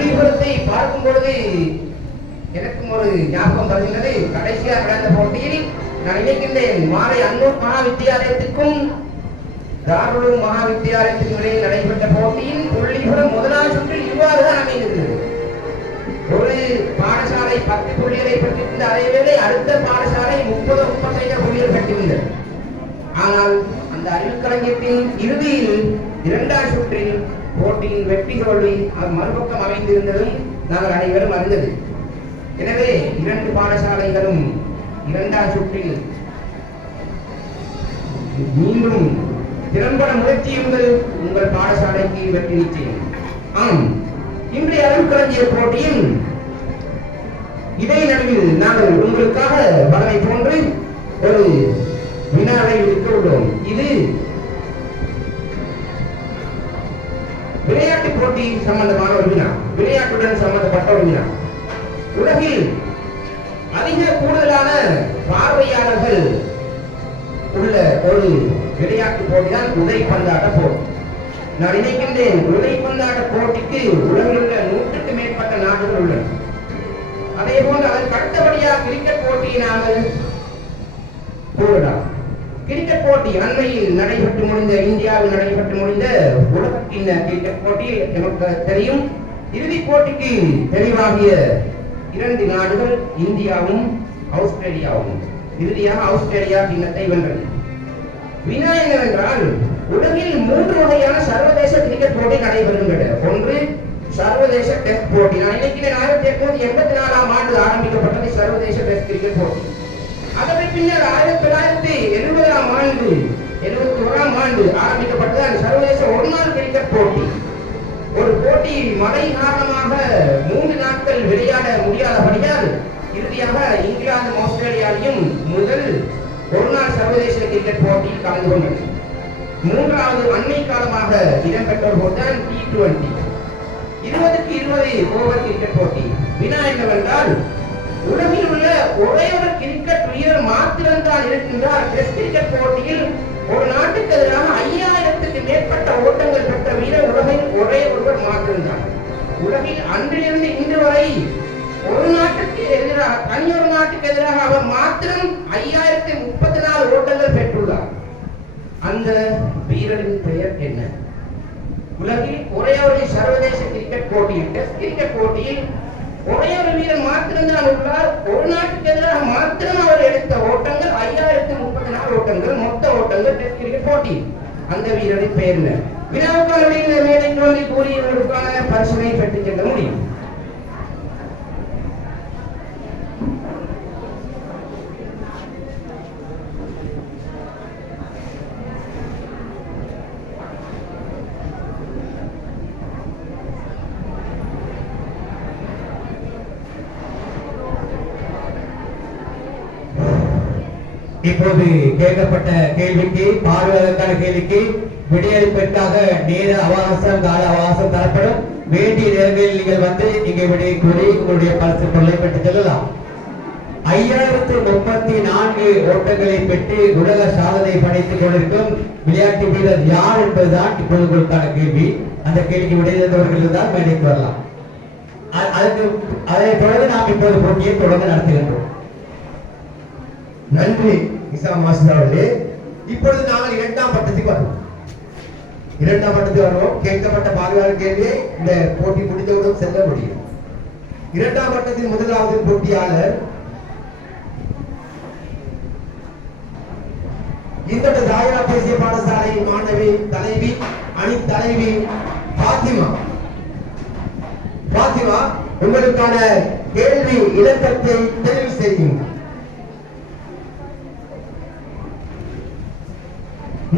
புள்ளிபுரத்தை பார்க்கும் பொழுது எனக்கும் ஒரு ஞாபகம் வருகின்றது. கடைசியாக நடந்த போட்டியில் நான் நினைக்கின்றேன் மாலை அன்னூர் மகா வித்தியாலயத்துக்கும் தாருலும் மகா வித்தியாலயத்துக்கும் இடையில் நடைபெற்ற போட்டியின் புள்ளிபுரம் முதலாவது சுற்றில் இவ்வாறுதான் அமைந்தது. ஒரு பாடசாலை 10 புள்ளிகளை பெற்றிருந்த அதேவேளை அடுத்த பாடசாலை 30-35 புள்ளிகள் பெற்றிருந்தது. ஆனால் அந்த அறிவுக்கலைஞத்தின் இறுதியில் 2ஆம் சுற்றில் போட்டியின் வெற்றி தோல்வி மறுபக்கம் அமைந்திருந்ததும் நாங்கள் அனைவரும் அறிந்தது. எனவே 2 பாடசாலைகளும் 2ஆம் சுற்றில் மீண்டும் திறம்பட முயற்சியுங்கள், உங்கள் பாடசாலைக்கு வெற்றி நிச்சயம். ஆம், இன்றைய அறிவுக்கலைஞர் போட்டியில் இதே நடுவில் நாங்கள் உங்களுக்காக வளமை போன்று ஒரு வினாவை விடுக்க உள்ளோம். இது விளையாட்டு போட்டி சம்பந்தமான ஒரு வினா, விளையாட்டுடன் சம்பந்தப்பட்ட ஒரு வினா. உலகில் கூடுதலான பார்வையாளர்கள் உள்ள ஒரு விளையாட்டு போட்டிதான் உதைப்பந்தாட்ட போட்டி. நான் நினைக்கின்றேன் உதைப்பந்தாட்ட போட்டிக்கு உலகில் உள்ள 100க்கும் மேற்பட்ட நாடுகள் உள்ளன. அதே போன்று அதற்கு அடுத்தபடியாக கிரிக்கெட் போட்டியை நாங்கள் கூறலாம். கிரிக்கெட் போட்டி அண்மையில் நடைபெற்று முடிந்த, இந்தியாவில் நடைபெற்று முடிந்த உலகத்தின் கிரிக்கெட் போட்டி நமக்கு தெரியும். இறுதிப் போட்டிக்கு தெரிவாகிய 2 நாடுகள் இந்தியாவும் ஆஸ்திரேலியாவும். இறுதியாக ஆஸ்திரேலியா கிண்ணத்தை வென்றது. வினா என்னவென்றால், உலகில் 3 வகையான சர்வதேச கிரிக்கெட் போட்டி நடைபெறுகின்றன. ஒன்று சர்வதேச டெஸ்ட் போட்டி. நான் நினைக்கிறேன் 1884ஆம் ஆண்டு ஆரம்பிக்கப்பட்டது சர்வதேச டெஸ்ட் கிரிக்கெட் போட்டி. அதற்கு பின்னர் 1970ஆம் ஆண்டு 71ஆம் ஆண்டு ஆரம்பிக்கப்பட்டது அந்த சர்வதேச ஒருநாள் கிரிக்கெட் போட்டி. ஒரு போட்டி மழை காரணமாக 3 நாட்கள் விளையாட முடியாதபடியால் இறுதியாக இங்கிலாந்து ஆஸ்திரேலியாவையும் முதல் ஒருநாள் சர்வதேச கிரிக்கெட் போட்டியில் கலந்து கொண்டது. 3வது அண்மை காலமாக இடம்பெற்ற போதுதான் T20 20க்கு 20 ஓவர் கிரிக்கெட் போட்டி. வினா என்னவென்றால், உலகில் உள்ள ஒரே ஒரு கிரிக்கெட் வீரர் மாத்திரம்தான் இருக்கின்றார். டெஸ்ட் கிரிக்கெட் போட்டியில் ஒரு நாட்டுக்கு எதிராக 5000க்கு மேற்பட்ட ஓட்டங்கள் பெற்ற வீரர் உலகில் ஒரே ஒருவர் மாத்திரம்தான். உலகில் அன்றிலிருந்து இன்று வரை ஒரு நாட்டுக்கு எதிராக, தனியொரு நாட்டுக்கு எதிராக அவர் மாத்திரம் 5034 ஓட்டங்கள் பெற்றுள்ளார். அந்த வீரரின் பெயர் என்ன? உலகில் ஒரே ஒரு சர்வதேச கிரிக்கெட் போட்டியில், டெஸ்ட் கிரிக்கெட் போட்டியில் ஒரே ஒரு வீரர் மாத்திரம்தான் உள்ளார். ஒரு நாட்டுக்கு எதிராக மாத்திரம் அவர் எடுத்த ஓட்டங்கள் 5034 ஓட்டங்கள், மொத்த ஓட்டங்கள் டெஸ்ட் கிரிக்கெட் போட்டி. அந்த வீரரின் பெயர் என்ன? வினாவுக்கான மேடைக்கு வந்து கூறியவர்களுக்கான பரிசனை பெற்றுச் செல்ல முடியும். இப்போது கேட்கப்பட்ட கேள்விக்கு, பார்வையாளருக்கான கேள்விக்கு விடையளிப்பதற்காக நேர அவகாசம், கால அவகாசம் தரப்படும். வேண்டிய நேரங்களில் நீங்கள் வந்து இங்கே விடையை கூறி உங்களுடைய பரிசு பொருளை பெற்றுச் செல்லலாம். 5034 ஓட்டங்களை பெற்று உலக சாதனை படைத்துக் கொண்டிருக்கும் விளையாட்டு வீரர் யார் என்பதுதான் இப்போது உங்களுக்கான கேள்வி. அந்த கேள்விக்கு விடையளித்தவர்கள் தான் மேடைக்கு வரலாம். அதை தொடர்ந்து நாம் இப்போது போட்டியை தொடர்ந்து நடத்துகின்றோம். நன்றி இசா மாஸ்டர் அவர்களே. இப்பொழுது நாங்கள் 2ஆம் பட்டத்துக்கு வருவோம். 2ஆம் பட்டத்துக்கு வருவோம். கேட்கப்பட்ட பார்வையாளர் கேள்வியை இந்த போட்டி முடிந்தவுடன் செல்ல முடியும். 2ஆம் பட்டத்தின் முதலாவது போட்டியாளர் இந்த தாயரா தேசிய பாடசாலை மாணவி தலைவி, அணி தலைவி பாத்திமா. பாத்திமா, உங்களுக்கான கேள்வி இலக்கத்தை தெரிவு செய்யுங்கள்.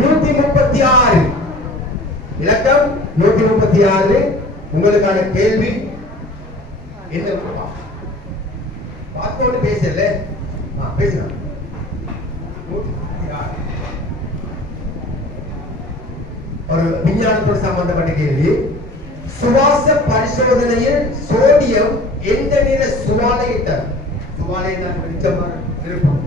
136 இலக்கம் 136. உங்களுக்கான கேள்வி என்ன? பார்த்து பேசல பேசலாம். ஒரு விஞ்ஞானத்தோடு சம்பந்தப்பட்ட கேள்வி. சுவாச பரிசோதனையில் சோடியம் எந்த நிற சுவாலை தரும்? சுவாலை இருக்கும்.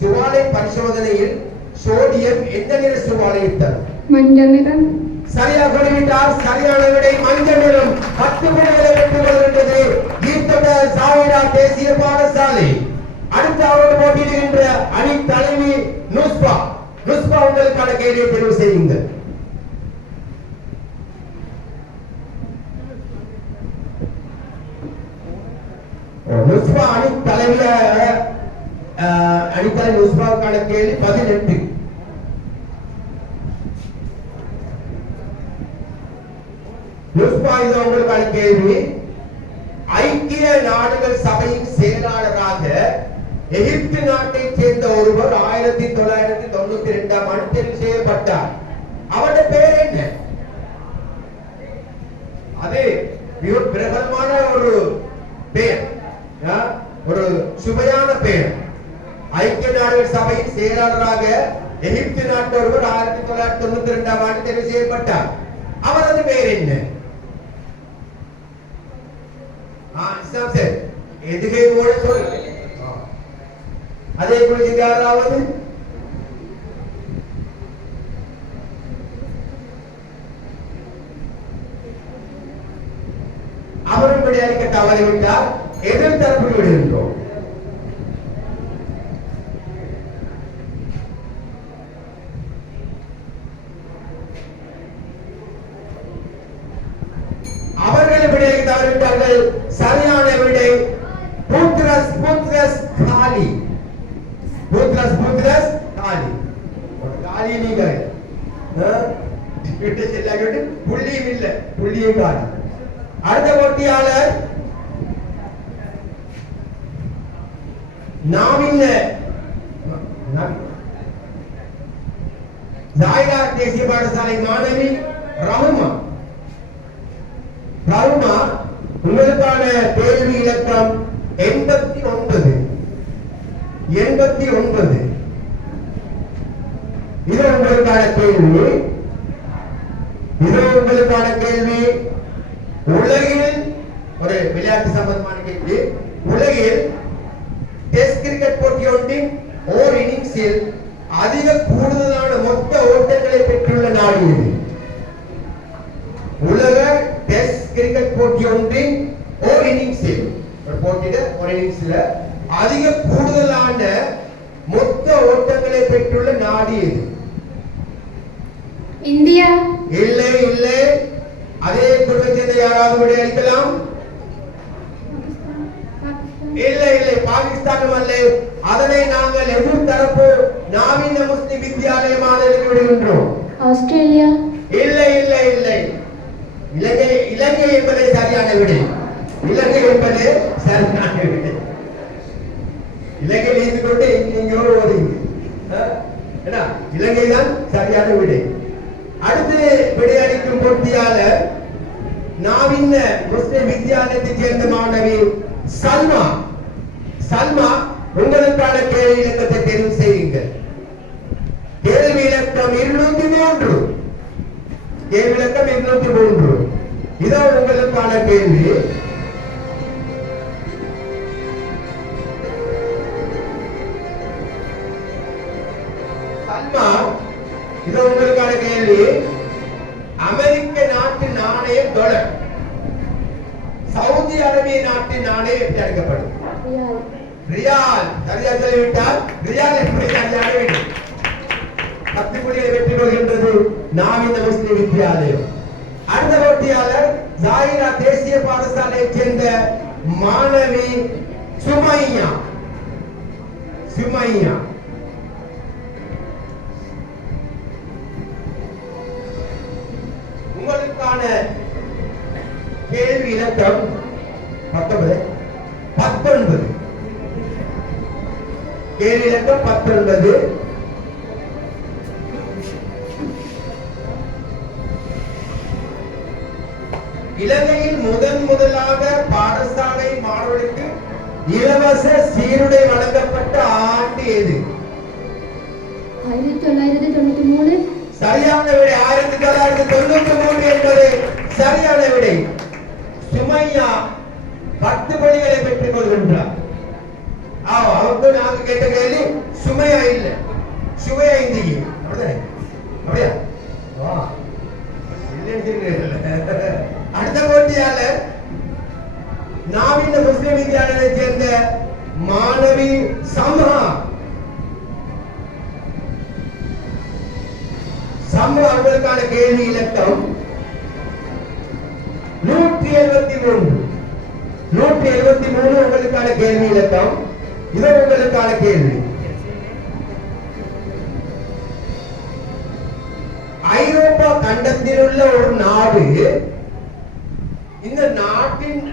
சுவாலை பரிசோதனையில் சோடியம் எந்த நிற சுவாலை இட்டார்? மஞ்சள் நிறம். சரியாக கூறிவிட்டார். சரியான விடை மஞ்சள் நிறம். 10 புள்ளிகளை பெற்றுக் கொள்கின்றது ஈர்த்தட சாயிரா தேசிய பாடசாலை. அடுத்த அவரோடு போட்டியிடுகின்ற அணி தலைவி நுஸ்பா. நுஸ்பா உங்களுக்கான கேள்வியை தெரிவு செய்யுங்கள். நுஸ்பா அணி தலைவியாக அணித்தலை நுஸ்பாவுக்கான கேள்வி 18. நுஸ்பா இது உங்களுக்கான கேள்வி. ஐக்கிய நாடுகள் சபையின் செயலாளராக எகிப்து நாட்டைச் சேர்ந்த ஒருவர் 1992ஆம் ஆண்டு தெரிவு செய்யப்பட்டார். அவருடைய பெயர் என்ன? அது மிக பிரபலமான ஒரு பெயர், ஒரு சுவையான பெயர். ஐக்கிய நாடுகள் சபையின் செயலாளராக எகிப்து நாட்டு ஒருவர் 1992ஆம் ஆண்டு தெரிவு செய்யப்பட்டார். அவரது பெயர் என்ன? எதுகை போல சொல். அதே குறித்து யாராவது அவரும் விடையளிக்க தவறிவிட்டார். எதிர் தரப்பு விடுகின்றோம். அவர்கள் விடையை தவறிவிட்டார்கள். சரியான விடை புத்ரஸ் புத்ரஸ் காலி. புத்ரஸ் புத்ரஸ் காலி. காலி நீங்க விட்டு செல்லாகிட்டு புள்ளியும் இல்லை, புள்ளியும் காலி. அடுத்த போட்டியாளர் நாவின் ஜாயிரா தேசிய பாடசாலை மாணவி ரஹுமா. ரஹுமா, உங்களுக்கான கேள்வி இலக்கம் 89. 89. இது உங்களுக்கான கேள்வி. இது உங்களுக்கான கேள்வி. உலகில் ஒரு விளையாட்டு சம்பந்தமான கேள்வி. உலகில் டெஸ்ட் கிரிக்கெட் போட்டியொன்றின் ஓர் இன்னிங்ஸில் அதிக கூடுதலான மொத்த ஓட்டங்களை பெற்றுள்ள நாடு எது? உலக டெஸ்ட் கிரிக்கெட் போட்டியொன்றின் ஓர் இன்னிங்ஸில், ஒரு போட்டியில ஒரு இன்னிங்ஸ்ல அதிக கூடுதலான மொத்த ஓட்டங்களை பெற்றுள்ள நாடு எது? இந்தியா. இல்லை இல்லை. அதே குடும்பத்தை யாராவது விடையளிக்கலாம்? இல்லை இல்லை, பாகிஸ்தானும் அல்ல. அதனை நாங்கள் எதிர் தரப்பு நவீன முஸ்லிம் வித்யாலயமாக விடுகின்றோம். ஆஸ்திரேலியா. இல்லை இல்லை இல்லை. இலங்கை. இலங்கை என்பதே சரியான விடை. இலங்கை என்பது சரியான விடை. இலங்கை இருந்து கொண்டு எங்கேயோ ஓடுங்க. இலங்கை தான் சரியான விடை. அடுத்து விடையளிக்கும் போட்டியாளர் நவீன முஸ்லிம் வித்யாலயத்தைச் சேர்ந்த மாணவி சல்மா. சல்மா, உங்களுக்கான கேள்வி இலக்கத்தை தெரிவு செய்யுங்கள். கேள்வி இலக்கம் 203. கேள்வி இலக்கம் 203. இதோ உங்களுக்கான கேள்வி. சல்மா, இதோ உங்களுக்கான கேள்வி. அமெரிக்க நாட்டு நாணயம் டாலர், சவுதி அரேபிய நாட்டு நாணயம் எப்படி அழைக்கப்படும்? ரியால். சரியா சொல்லிவிட்டார். ரியால் எப்படி சரியான விடை. 10 புள்ளிகளை பெற்றுக் கொள்கின்றது நவீன முஸ்லிம் வித்யாலயம். அடுத்த போட்டியாளர் ஜாயிரா தேசிய பாடசாலையைச் சேர்ந்த மாணவி சுமையா. சுமையா, உங்களுக்கான கேள்வி இலக்கம் 19. கேள்வி இலக்கம் 19. இலங்கையில் முதலாக பாடசாலை மாணவர்களுக்கு இலவச சீருடை வழங்கப்பட்ட ஆண்டு எது? 1993. சரியான விடை 1993 என்பது சரியான விடை. சுமையா 10 புள்ளிகளை பெற்றுக் கொள்கின்றார். அவருக்கு நாங்க கேட்ட கேள்வி சுமையா இல்லை. சுவை ஐந்திகி அப்படிதானே அப்படியா வா அடுத்த போட்டியாளர் நாவிந்த முஸ்லிம் வித்யாலயத்தை சேர்ந்த மாணவி சம்ஹா அவர்களுக்கான கேள்வி இலக்கம் 173 உங்களுக்கான கேள்வி இலக்கம் இது உங்களுக்கான கேள்வி ஐரோப்பா கண்டத்தில் உள்ள ஒரு நாடு இந்த நாட்டின்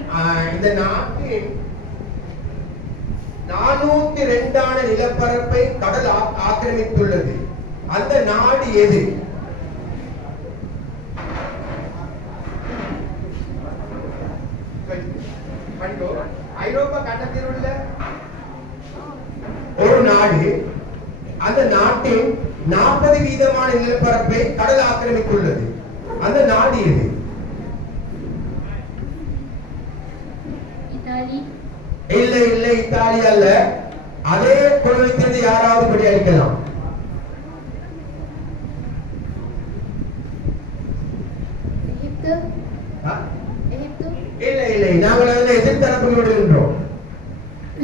402 நிலப்பரப்பை கடல் ஆக்கிரமித்துள்ளது அந்த நாடு எது ஐரோப்பா கண்டத்தில் உள்ள ஒரு நாடு அந்த நாட்டின் 40% நிலப்பரப்பை கடல் ஆக்கிரமித்துள்ளது அந்த நாடு எது இத்தாலி இல்ல இத்தாலி அல்ல அதே குழுவிலிருந்து யாராவது படி அளிக்கலாம் எகிப்து எகிப்து இல்ல நாங்கள் அதில் எதிர்த்தரப்புக்கு விடுகின்றோம்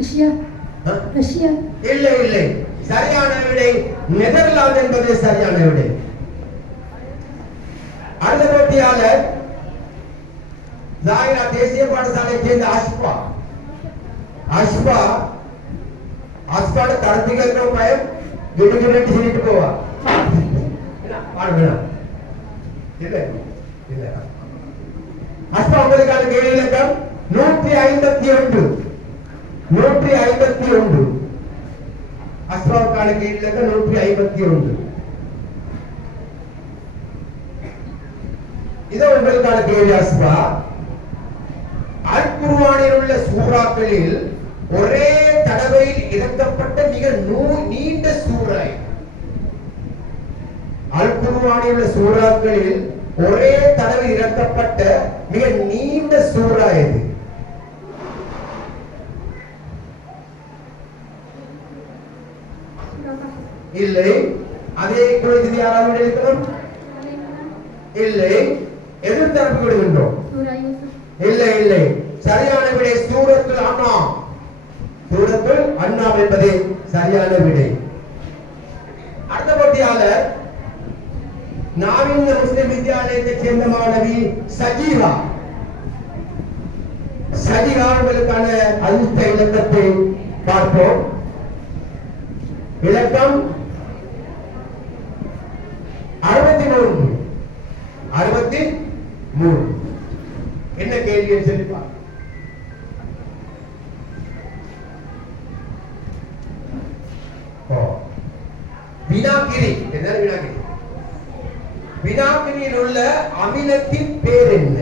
ரஷ்யா இல்லை சரியான விடை நெதர்லாந்து என்பதே சரியான விடை அடுத்த போட்டியாளர் ஜாயிரா தேசிய பாடசாலை சேர்ந்த அஷ்பா தரத்துக்கு பயம் விடுகிட்டு சொல்லிட்டு போவா இல்ல அஷ்பா உங்களுக்கான கேள்வி இலக்கம் 151 அஸ்பாவுக்கான கேள்வி இலக்கம் 151 இது உங்களுக்கான கேள்வி அஸ்பா அல் குர்ஆனில் உள்ள சூறாக்களில் ஒரே தடவையில் இறக்கப்பட்ட மிக நீண்ட சூறா அல் குர்ஆனில் உள்ள சூறாக்களில் ஒரே தடவை இறக்கப்பட்ட மிக நீண்ட சூறா எது இல்லை அதே குறைந்தது யாராவது இருக்கணும் இல்லை எதிர்த்தரப்பு விடுகின்றோம் இல்லை சரியான விடை சூரத்துல் அன்ஆம் என்பது சரியான விடை அடுத்த போட்டியாளர் நாவிந்த முஸ்லிம் வித்யாலயத்தை சேர்ந்த மாணவி சஜீவா உங்களுக்கான அடுத்த இலக்கத்தை பார்ப்போம் இலக்கம் 63 என்ன கேள்வி சொல்லி பாருங்க வினாக்கிரியில் உள்ள அமிலத்தின் பேர் என்ன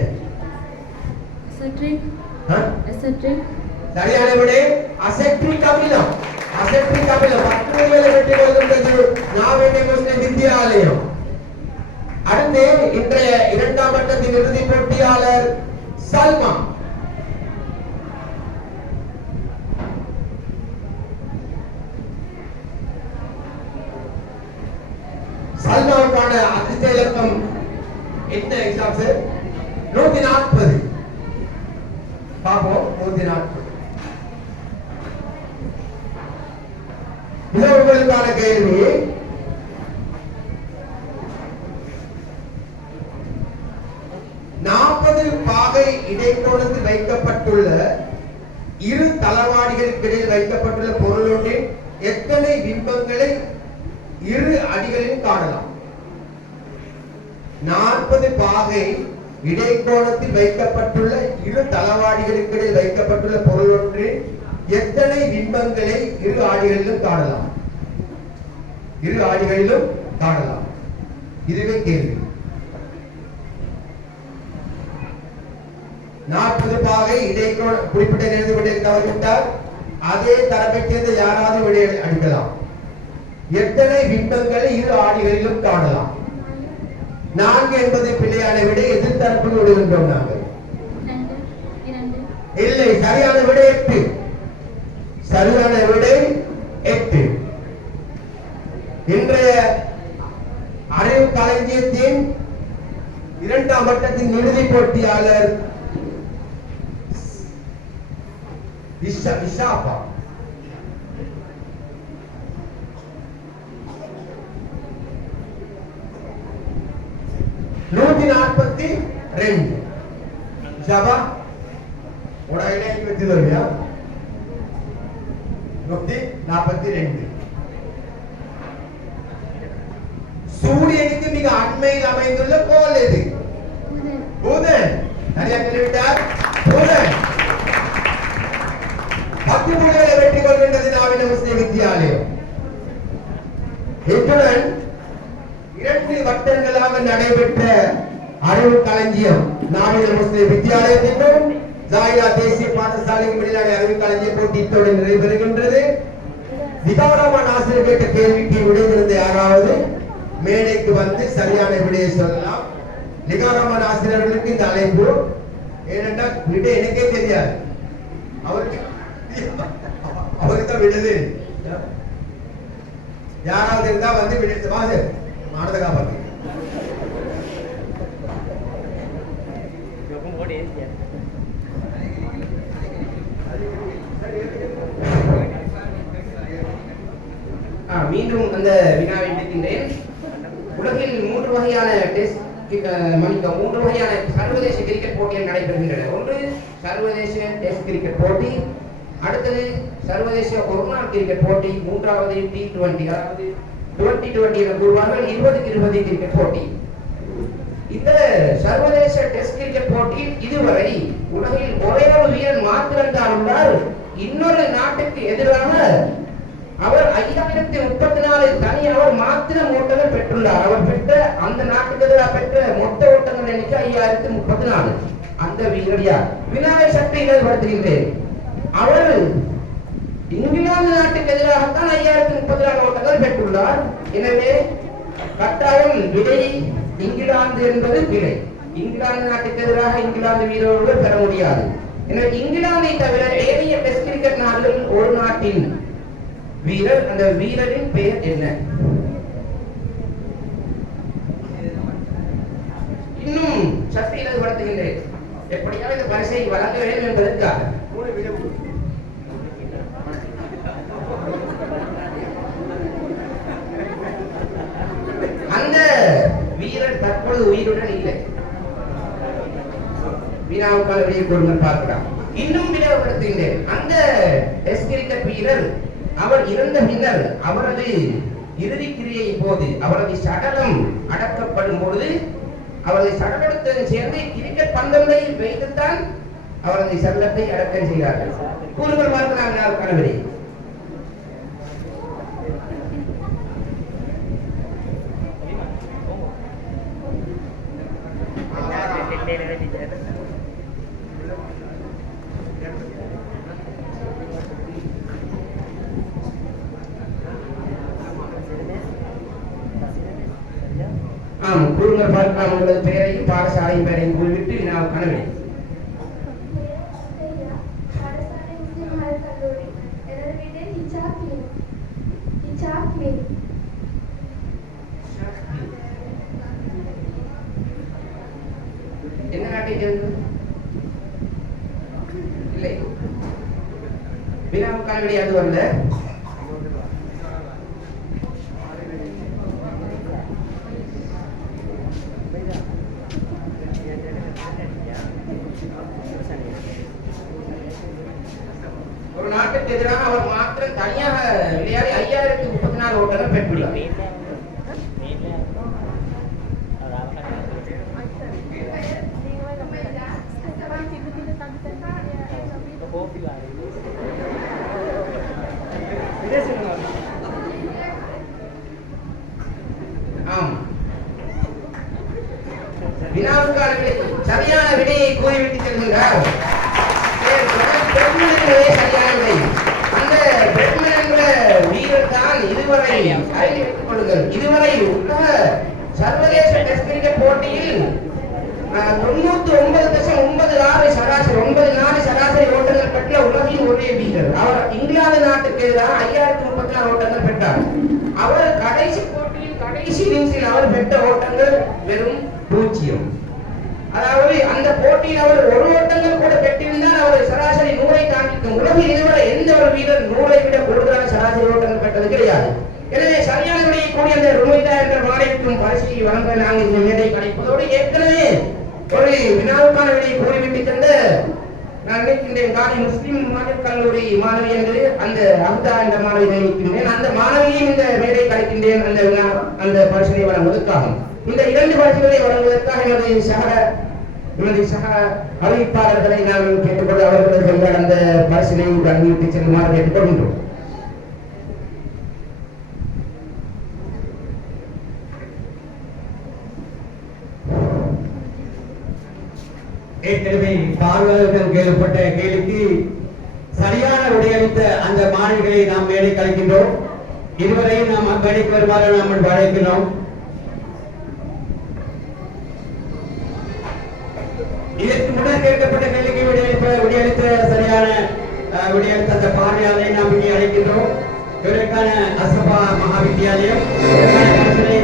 சரியான விடை அசெட்ரிக் அமிலம் பட்டுமையில வெற்றி கொள்கின்றது நாவிந்த முஸ்லிம் வித்யாலயம் அடுத்து இன்றைய இரண்டாம் வட்டத்தின் இறுதி போட்டியாளர் சல்மா சல்மாவுக்கான அதிர்ஷ்ட இலக்கம் என்ன எக்ஸாம் சார் 140 பாப்போம் 140 இது உங்களுக்கான கேள்வி பாகை இடைக்கோணத்தில் வைக்கப்பட்டுள்ள இரு தளவாடிகளுக்கு இடையில் வைக்கப்பட்டுள்ள பொருளொன்றின் எத்தனை பிம்பங்களை இரு அடிகளில் காணலாம் 40 பாகை இடைக்கோணத்தில் வைக்கப்பட்டுள்ள இரு தளவாடிகளுக்கு இடையில் வைக்கப்பட்டுள்ள பொருளொன்றின் எத்தனை பிம்பங்களை இரு ஆடிகளிலும் காணலாம் இதுவே கேள்வி 40 பாகை இடைக்கோண குறிப்பிட்ட நேரத்தில் விடை தவறிவிட்டால் அதே தரப்பை சேர்ந்த யாராவது விடை அடிக்கலாம் எத்தனை பிம்பங்களை இரு ஆடிகளிலும் காணலாம் 4 என்பது பிள்ளையான விடை எதிர்த்தரப்பில் விடுகின்றோம் நாங்கள் இல்லை சரியான விடை 8 இன்றைய அறிவு களஞ்சியத்தின் இரண்டாம் வட்டத்தின் இறுதிப் போட்டியாளர் இஷாபா. நூத்தி 42. இஷாபா உடனே வெற்றி தருவியா? 142. சூரியனுக்கு மிக அண்மையில் அமைந்துள்ள கோள் எது? புதன். சரியா சொல்லிவிட்டார். புதன். 10 புள்ளிகளை வெற்றி கொள்கின்றது நாவின முஸ்லிம் வித்தியாலயம். இத்துடன் 2 வட்டங்களாக நடைபெற்ற அறிவு களஞ்சியம் நாவின முஸ்லிம் வித்தியாலயத்திற்கும் ஜாயிரா தேசிய பாடசாலைக்கும் இடையிலான அறிவு களஞ்சிய போட்டி இத்துடன் நிறைவேறுகின்றது. விதாரமான ஆசிரியர் கேட்ட கேள்விக்கு விடையிலிருந்து யாராவது மேடைக்கு வந்து சரியான விடையை சொல்லலாம். நிகாரமான ஆசிரியர்களுக்கு இந்த அழைப்பு. ஏனென்றால் விடை எனக்கே தெரியாது, அவருக்கு தான் விடுது. யாராவது இருந்தா வந்து விடை வாசு மானத காப்பாத்து. மீண்டும் அந்த வினாவை எடுக்கின்றேன். உலகில் 3 வகையான சர்வதேச கிரிக்கெட் போட்டிகள் நடைபெறுகின்றன. ஒன்று சர்வதேச டெஸ்ட் கிரிக்கெட் போட்டி, அடுத்தது சர்வதேச ஒருநாள் கிரிக்கெட் போட்டி, மூன்றாவது T20 அதாவது 2020 என கூறுவார்கள் 20-20 கிரிக்கெட் போட்டி. இந்த சர்வதேச டெஸ்ட் கிரிக்கெட் போட்டியில் இதுவரை உலகில் ஒரே ஒரு வீரர் மாத்திரம்தான் உள்ளார். இன்னொரு நாட்டுக்கு எதிராக அவர் 5034 தனி அவர் மாத்திரம் ஓட்டங்கள் பெற்றுள்ளார். அவர் பெற்ற அந்த நாட்டுக்கு எதிராக பெற்ற மொத்த ஓட்டங்கள் எண்ணிக்கை 5034. அந்த வீரர் யார்? வினாவை சற்று இலகுபடுத்துகின்றேன். அவர் இங்கிலாந்து நாட்டுக்கு எதிராகத்தான் 5034 ஓட்டங்கள் பெற்றுள்ளார். எனவே கட்டாயம் விடை இங்கிலாந்து என்பது பிழை. இங்கிலாந்து நாட்டுக்கு எதிராக இங்கிலாந்து வீரர்கள் பெற முடியாது. எனவே இங்கிலாந்தை தவிர ஏனைய டெஸ்ட் கிரிக்கெட் நாடுகளில் ஒரு நாட்டின் வீரர், அந்த வீரரின் பெயர் என்ன? இன்னும் சற்று இலகுபடுத்துகின்றேன். எப்படியாவது இந்த பரிசை வழங்க வேண்டும் என்பதற்காக அந்த வீரர் தற்பொழுது உயிருடன் இல்லை. வினாவுக்கான விடையை கொடுங்கள் பார்க்கலாம். இன்னும் விளைவுபடுத்துகின்றேன். அந்த டெஸ்ட் கிரிக்கெட் வீரர் அவர் இறந்த பின்னர் அவரது இறுதி கிரியை போது அவரது சடலம் அடக்கப்படும் பொழுது அவரது சடலத்துடன் சேர்ந்து கிரிக்கெட் பந்தங்களை வைத்துத்தான் அவரது சடலத்தை அடக்கம் செய்கிறார்கள். கூறுகள் பார்க்கலாம் கணவரே. கூறுங்கள் பார்க்கலாம். உங்களது பெயரையும் பாடசாலையின் பெயரையும் கூறிவிட்டு நான் கணவன். என்ன நாட்டை சேர்ந்தது? இல்லை, வினாவுக்கான விடை அது வரல. ஒரு நாட்டுக்கு எதிராக அவர் மாத்திரம் தனியாக விளையாடி 5034 ஓட்டங்கள் பெற்றுள்ளார். வினாவுக்கான விடை சரியான விடையை கூறிவிட்டு செல்கின்றார். சரியான விடை. அந்த பெட்மன் என்ற வீரர் தான் இதுவரை அறிந்து வைத்துக் கொள்ளுங்கள், இதுவரை உலக சர்வதேச டெஸ்ட் கிரிக்கெட் போட்டியில் 99.96 சராசரி 9 சராசரி ஓட்டங்கள் பெற்ற உலகின் ஒரே வீரர். அவர் இங்கிலாந்து நாட்டுக்கு எதிராக 5034 ஓட்டங்கள் பெற்றார். அவர் கடைசி போட்டியில் கடைசி நிமிஷத்தில் அவர் பெற்ற ஓட்டங்கள் வெறும் 0. அதாவது அந்த போட்டியில் அவர் ஒரு ஓட்டங்கள் கூட பெற்றிருந்தால் அவர் சராசரி 100-ஐ தாண்டிக்கும். உலகில் இதுவரை எந்த ஒரு வீரர் 100-ஐ விட கூடுதலான சராசரி ஓட்டங்கள் பெற்றது கிடையாது. எனவே சரியான விடையை கூடிய அந்த ருமைதா என்ற மாநிலத்தின் பரிசை வழங்க நாங்கள் இந்த மேடை கிடைப்பதோடு ஏற்கனவே ஒரு வினாவுக்கான விடையை கூறிவிட்டு சென்ற நான் நினைக்கின்றேன் காலி முஸ்லிம் மகளிர் கல்லூரி மாணவி என்று அந்த அப்தா என்ற மாணவி நினைக்கின்றேன். அந்த மாணவியும் இந்த மேடை கிடைக்கின்றேன் அந்த பரிசனை வழங்குவதற்காகும். இந்த 2 பரிசுகளை வழங்குவதற்காக எனது சக அறிவிப்பாளர்களை நான் கேட்டுக்கொண்டு அவர்கள் அந்த பரிசினை வழங்கிவிட்டு செல்லுமாறு கேட்டுக்கொள்கின்றோம். ஏற்கனவே பார்வையாளர்கள் கேட்கப்பட்ட கேள்விக்கு சரியான விடையளித்த அந்த மாணவிகளை நாம் மேடை கலைக்கின்றோம். இருவரையும் நாம் மேடைக்கு வருமாறு நாம் அழைக்கிறோம். இதற்கு முன்னர் கேட்கப்பட்ட கேள்விக்கு விடையளித்த சரியான விடையளித்த அந்த பார்வையாளரை நாம் இங்கே அழைக்கின்றோம். இவருக்கான அசபா மகாவித்யாலயம்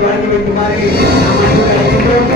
வழங்கி வைக்குமாறு நாம் அன்போடு அழைக்கின்றோம்.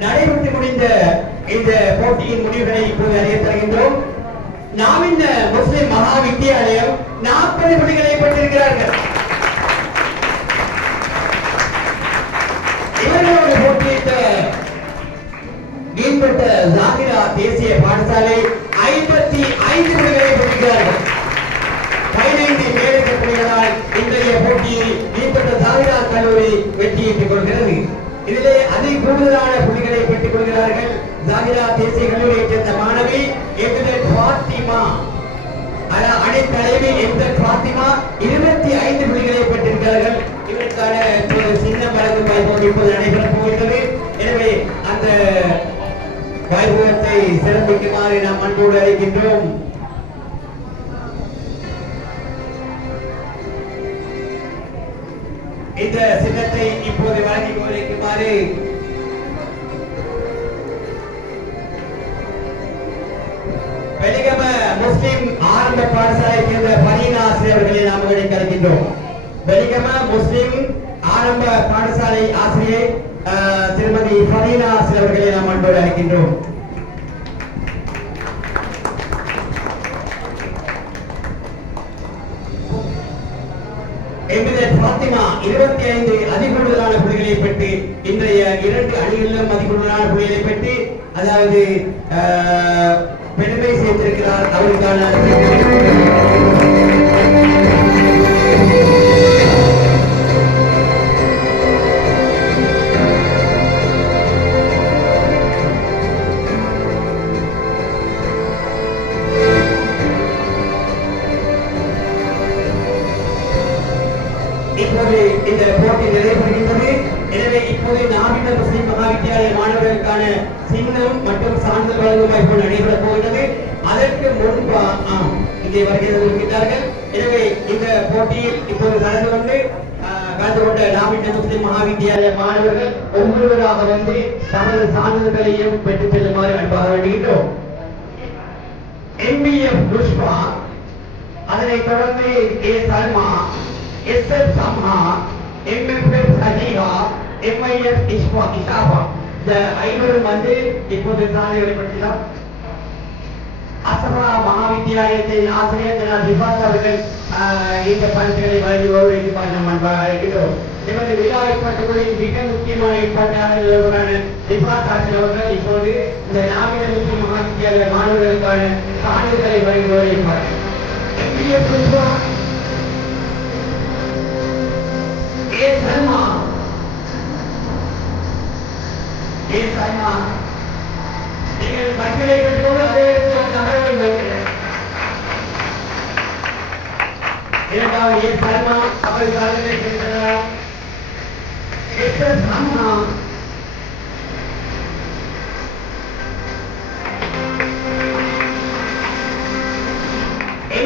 நடைபெற்று முடிந்த இந்த போட்டியின் முடிவுகளை இப்போது அறிய தருகின்றோம். நாம் இந்த முஸ்லிம் மகா வித்தியாலயம் 40 புள்ளிகளை பெற்றிருக்கிறார்கள். இவர்களோடு போட்டியிட்ட மேம்பட்ட ஜாகிரா தேசிய பாடசாலை 55 புள்ளிகளை பெற்றிருக்கிறார்கள். 15 மேலக்க புள்ளிகளால் இன்றைய போட்டியை மேம்பட்ட ஜாகிரா கல்லூரி வெற்றியீட்டுக் கொள்கிறது. இதிலே அதிக கூடுதலான புள்ளிகளை பெற்றுக் கொள்கிறார்கள் ஜாகிரா தேசிய கல்லூரியைச் சேர்ந்த மாணவி எம்தட் ஃபாத்திமா. அனைத்தலைவி எம்தட் ஃபாத்திமா 25 புள்ளிகளை பெற்றிருக்கிறார்கள். இவருக்கான சின்ன வழங்கும் வாய்ப்பு இப்போது நடைபெறப் போகிறது. எனவே அந்த வைபவத்தை சிறப்பிக்குமாறு நாம் அன்போடு அழைக்கின்றோம். இந்த சின்னத்தை இப்போது வழங்கி கொண்டிருக்குமாறு வெலிகம முஸ்லிம் ஆரம்ப பாடசாலை சேர்ந்த பரீனா ஆசிரியர் அவர்களை நாம் அழைக்கின்றோம். வெலிகம முஸ்லிம் ஆரம்ப பாடசாலை ஆசிரியர் திருமதி பரீனா ஆசிரியர் அவர்களை நாம் அன்போடு அழைக்கின்றோம். எம்தட் ஃபாத்திமா 25 அதிகூடுதலான புள்ளிகளை பெற்று இன்றைய 2 அணிகளிலும் அதிகூடுதலான புள்ளிகளை பெற்று அதாவது பெருமை சேர்த்திருக்கிறார். அவருக்கான இப்போது இந்த போட்டி நிறைவேறுகின்றது. எனவே இப்போது நாமின முஸ்லிம் மகா வித்தியாலய மாணவர்களுக்கான சின்னம் மற்றும் சான்றிதழ் வழங்கும் வாய்ப்பு நடைபெறப் போகிறது. அதற்கு முன்பு இங்கே வருகை தந்திருக்கிறார்கள். எனவே இந்த போட்டியில் இப்போது கலந்து கொண்ட நாமின முஸ்லிம் மகா வித்தியாலய மாணவர்கள் ஒவ்வொருவராக வந்து தமது சான்றிதழ்களையும் பெற்றுச் செல்லுமாறு அன்பாக வேண்டுகின்றோம். MBF புஷ்பா, அதனைத் தொடர்ந்து A Salma, SF சம்ஹா, MFF சஜீஹா, MIF இஷாபா. இந்த 5 வந்து இப்போது சாதனைகளை பற்றினார். அசமா மகாவித்தியாலயத்தின் ஆசிரியர் ஜனாப் ரிஃபாத் அவர்கள் இந்த பரிசுகளை வழங்கி கௌரவிக்குமாறு நாம் அன்பாக அழைக்கிறோம். எமது விழா ஏற்பாட்டுகளில் மிக முக்கியமான ஏற்பாட்டாளர்களான ரிஃபாத் ஆசிரியர் அவர்கள் இப்போது இந்த நாவித முஸ்லிம் மகாவித்தியாலய மாணவர்களுக்கான சான்றிதழை வழங்கி கௌரவிப்பார்கள். நீங்கள் மக்களை பெற்றோடு அதே நகரங்கள் வைக்கிறேன். இரண்டாவது ஏ சர்மா அவர்கள் சாதனை செய்கிறார். சர்மா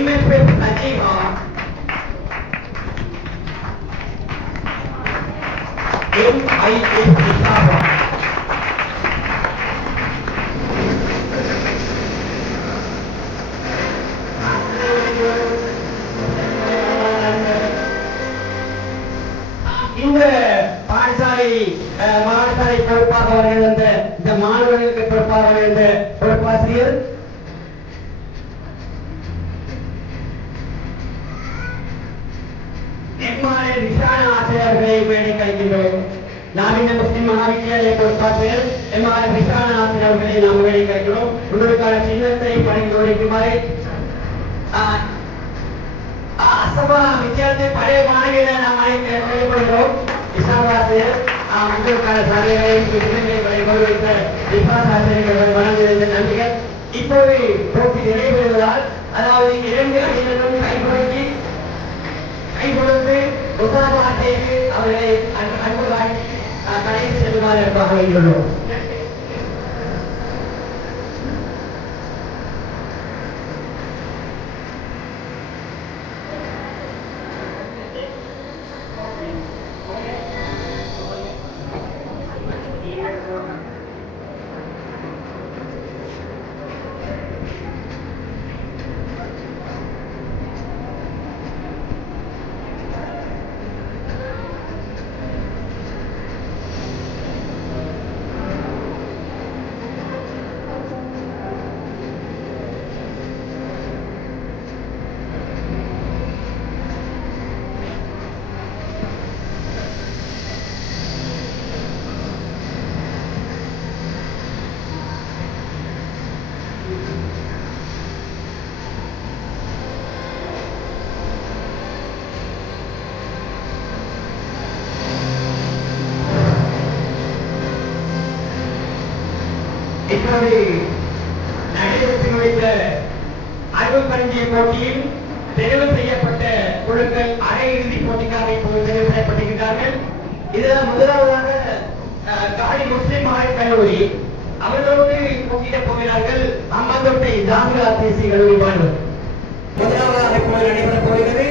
MFF சஜீவா MIF இசாபா இந்த பாடசாலை பொறுப்பாக இருந்த இந்த மாணவர்களுக்கு பொறுப்பாக இருந்த பொறுப்பாசிரியர் விசாரணை ஆசிரியர்களை வேலை கழிக்கின்றோம். நாவித முஸ்லிம் மகாவித்தியாலய பொறுப்பாசிரியர் விசாரணை ஆசிரியர்களை நாம் வேலை கழிக்கிறோம். உங்களுக்கான சின்னத்தை வழங்கி கொண்டிருக்குமாறு அசபா வித்தியாலய பழைய மாணவிகளை நாம் கேட்டுக்கொள்கிறோம். விசாரணாசிரியர் உங்களுக்கான சாதனைகளை கௌரவித்த விசாரணை ஆசிரியர்கள் வழங்குகின்ற நன்றிகள். இப்போது போட்டி நிறைவேறுவதால் அதாவது 2 அணியினரும் கைகொடுத்து உசாபாட்டைக்கு அவர்களை அன்புடன் கடைசி செல்லுமாறு இருப்பாக வைத்துள்ளோம். இப்போது நடைபெற்று முடிந்த அறுபத்தஞ்சு போட்டியில் தெரிவு செய்யப்பட்ட குழுக்கள் அரையிறுதிப் போட்டிக்காக இப்போது தெரிவு செய்யப்பட்டிருக்கிறார்கள். இதில் முதலாவதாக காலி முஸ்லிம் மகளிர் கல்லூரி அவர்களோடு போட்டியிடப் போகிறார்கள். அம்மாந்தோட்டை ஜாமியா தேசிய கல்லூரி மாணவர் முதலாவதாக இப்போது நடைபெறப் போகிறது.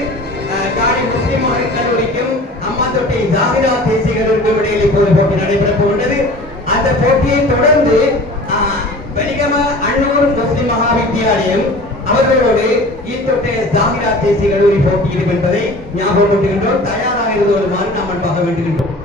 காலி முஸ்லிம் மகளிர் கல்லூரிக்கும் அம்மாந்தோட்டை ஜாமியா தேசிய கல்லூரிக்கும் இடையில் இப்போது போட்டி நடைபெறப் போகின்றது. அந்த போட்டியை தொடர்ந்து வெலிகம அன்னூர் முஸ்லிம் மகாவித்தியாலயம் அவர்களோடு ஈத்தொட்டை ஜாமியா தேசிய கல்லூரி போட்டியிடும் என்பதை ஞாபகப்படுத்துகின்றோம். தயாராக இருந்து வருமாறு நாம் அன்பாக வேண்டுகின்றோம்.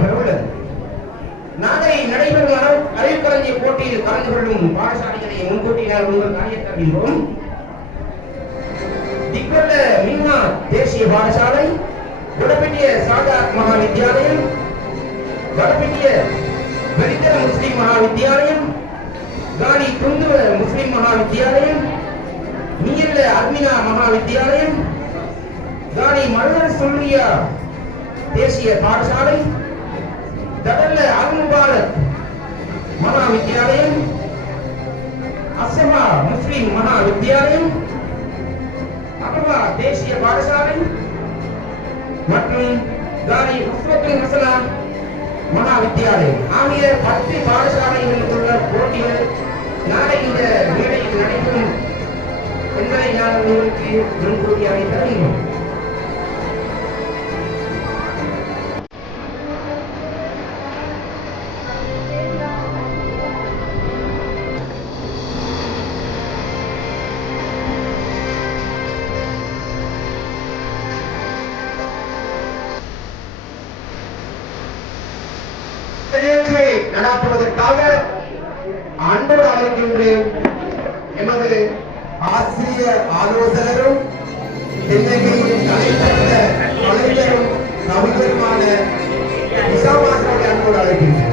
நடைபெற உள்ளது. நாளை நடைபெறும் அறிவுக்கலைஞர் போட்டியில் கலந்து கொள்ளும் பாடசாலைகளை முன்கூட்டி நாங்கள் உங்களுக்கு அறியத்தருகின்றோம். திக்வல்ல மின்னா தேசிய பாடசாலை, உடப்பெட்டிய சாகா மகாவித்யாலயம், வடப்பெட்டிய வெளித்தர முஸ்லிம் மகாவித்யாலயம், காலி துந்துவ முஸ்லிம் மகாவித்யாலயம், நீல்ல அர்மினா மகாவித்யாலயம், காலி மல்லர் சுல்லியா தேசிய பாடசாலை, தடல்ல அல்முபாரக் மகாவித்யாலயம், அசமா முஸ்லிம் மகாவித்யாலயம், அகவா தேசிய பாடசாலை மற்றும் காலி உஸ்வத்துல் ஹசனா மகாவித்யாலயம் ஆகிய 10 பாடசாலைகளில் உள்ள போட்டிகள் நாளை இந்த மேடையில் நடைபெறும் என்பதை நான் உங்களுக்கு முன்கூட்டி அறிவித்தேன். நடாத்துவதற்காக அன்போடு அழைக்கின்றேன் எமது ஆசிரியர் ஆலோசகரும் தென்னகிரியின் தலைப்பட்ட கலைஞரும் கவிஞருமான இசாமாசோட அன்போடு அழைக்கின்றேன்.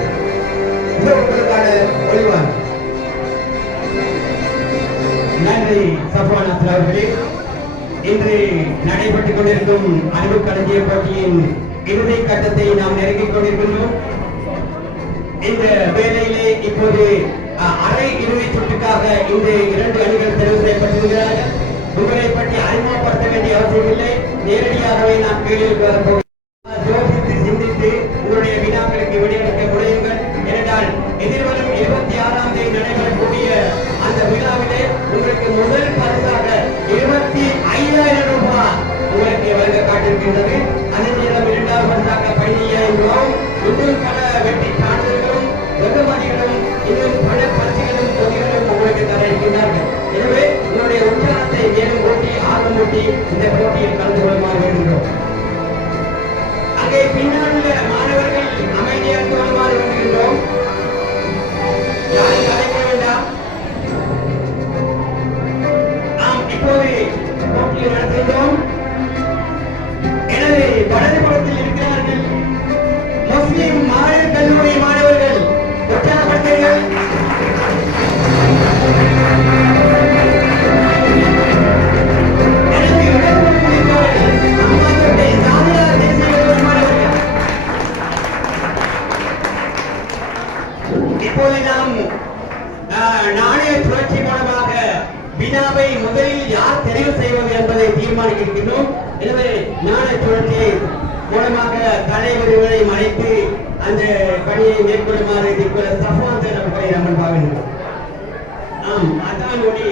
இது உங்களுக்கான ஒளிவான். நன்றி சஃப்வான் அஸ்லா அவர்களே. இன்று நடைபெற்றுக் கொண்டிருக்கும் அறிவு களஞ்சிய போட்டியின் இறுதி கட்டத்தை நாம் நெருங்கிக் கொண்டிருக்கின்றோம். இந்த வேளையிலே இப்போது அரை இறுதி சுற்றுக்காக இந்த 2 அணிகள் தெரிவு செய்யப்பட்டிருக்கிறார்கள். உங்களை பற்றி அறிமுகப்படுத்த வேண்டிய அவசியமில்லை. நேரடியாகவே நான் கேள்விக்கு வரப்போகிறேன். யோசித்து சிந்தித்து உங்களுடைய வினாக்களுக்கு விடையளிக்க முடியுங்கள். ஏனென்றால் எதிர்வரும் 26ஆம் தேதி நடைபெறக்கூடிய அந்த விழாவிலே உங்களுக்கு முதல் பரிசாக 25,000 ரூபாய் உங்களுக்கு வழங்க காட்டிருக்கின்றது. அதே நேரம் 2வது பரிசாக 15,000 ரூபாய், இன்னும் பல வெற்றி சான்றிதழ்களும் வெகுமதிகளும் இன்னும் பல பரிசுகளும் தொகைகளும் உங்களுக்கு தர இருக்கின்றார்கள். எனவே உங்களுடைய உற்சாகத்தை மேலும் ஊட்டி ஆர்வமூட்டி இந்த போட்டியில் கலந்து கொள்ளுமாறு வேண்டுகிறோம். அங்கே பின்னால் உள்ள மாணவர்கள் அமைதியாக வருமாறு வேண்டுகின்றோம். யாரும் கலைக்க வேண்டாம். நாம் இப்போது போட்டியை நடத்துகின்றோம். எனவே வலது புறத்தில் இருக்கிறார்கள் முஸ்லிம் மகளிர் கல்லூரி மாணவர்கள். உற்சாகப்படுத்துங்கள். இப்போது நாம் நாணய சுழற்சி மூலமாக வினாவை முதலில் யார் தெரிவு செய்வது என்பதை தீர்மானிக்க இருக்கின்றோம். எனவே நாணய சுழற்சி மூலமாக தலைவர்களை அழைத்து அந்த பணியை மேற்கொள்ளுமாறு சஃப்வான் அவர்களை நம்ம பாருங்கள். அதான் ஒளி